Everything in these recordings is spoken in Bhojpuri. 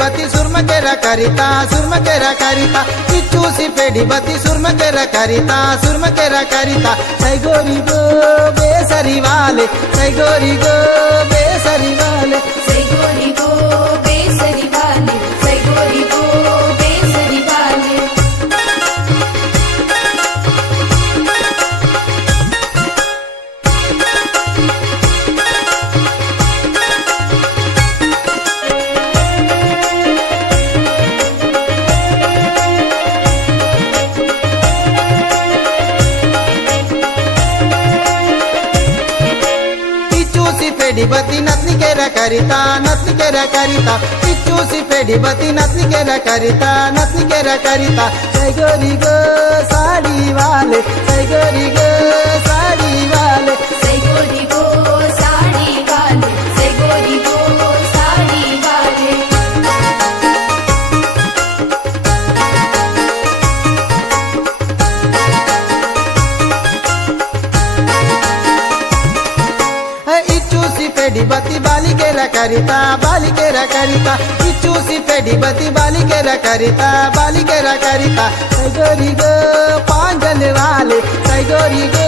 బతి సుర్మకెర కరిత చూసి పెడి బతి సుర్మకెర కరిత సైగోరి గో బేసరి వాలే సైగోరి గో బేసరి వాలే సైగోరి గో బేసరి వాలే సైగోరి గో బేసరి వాలే पेड़ी बती नतनी केरा करिता चूसी पेड़ी बती नतनी केरा करिता सैगोरी गो साड़ी वाले सैगोरी गो साड़ी वाले सैगोरी गो साड़ी वाले सैगोरी गो साड़ी वाले చూసి పెడి బతి బాలికేర కరిత చూసి పెడి బతి బాలికేర కరిత సైగోరి గో పాంజల్ వాలే సైగోరి గో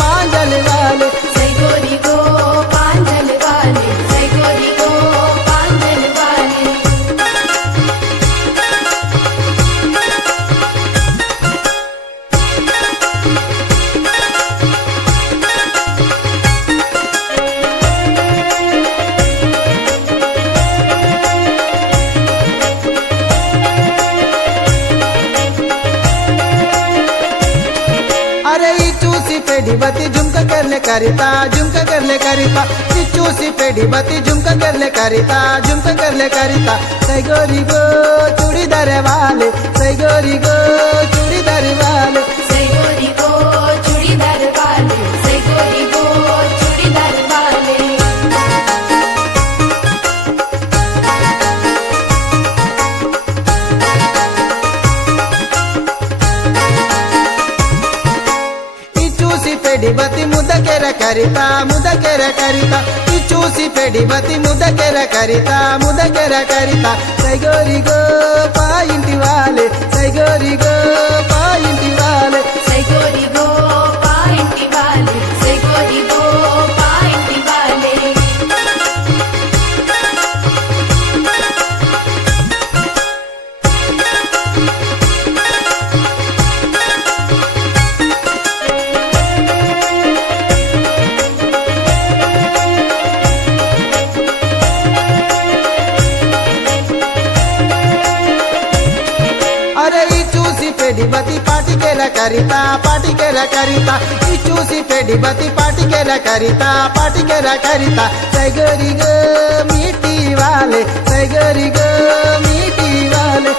పాంజల్ వాలే सैगोरी गो पांजल वाले सैगोरी गो पांजल वाले अरे చూసి పెడి బతి జుంక करले करिता చూసి పెడి బతి జుంక करले करिता सैगोरी गो चूड़ीदार वाले सैगोरी गो चूड़ीदार वाले सैगोरी गो चूड़ीदार वाले सैगोरी गो चूड़ीदार वाले చూసి పెడి బతి ముదకెర కరిత చూసి పెడి బతి ముదకెర కరిత సైగోరి గో పాయింటి వాలే సైగోరి గో పాయింటి వాలే सैगोरी गो पाయింటి वाले सैगोरी गो पाయింటి वाले अरे చూసి పెడి బతి పాటికేర కరిత చూసి పెడి బతి పాటికేర కరిత సైగోరి గో మీటి వాలే సైగోరి గో మీటి వాలే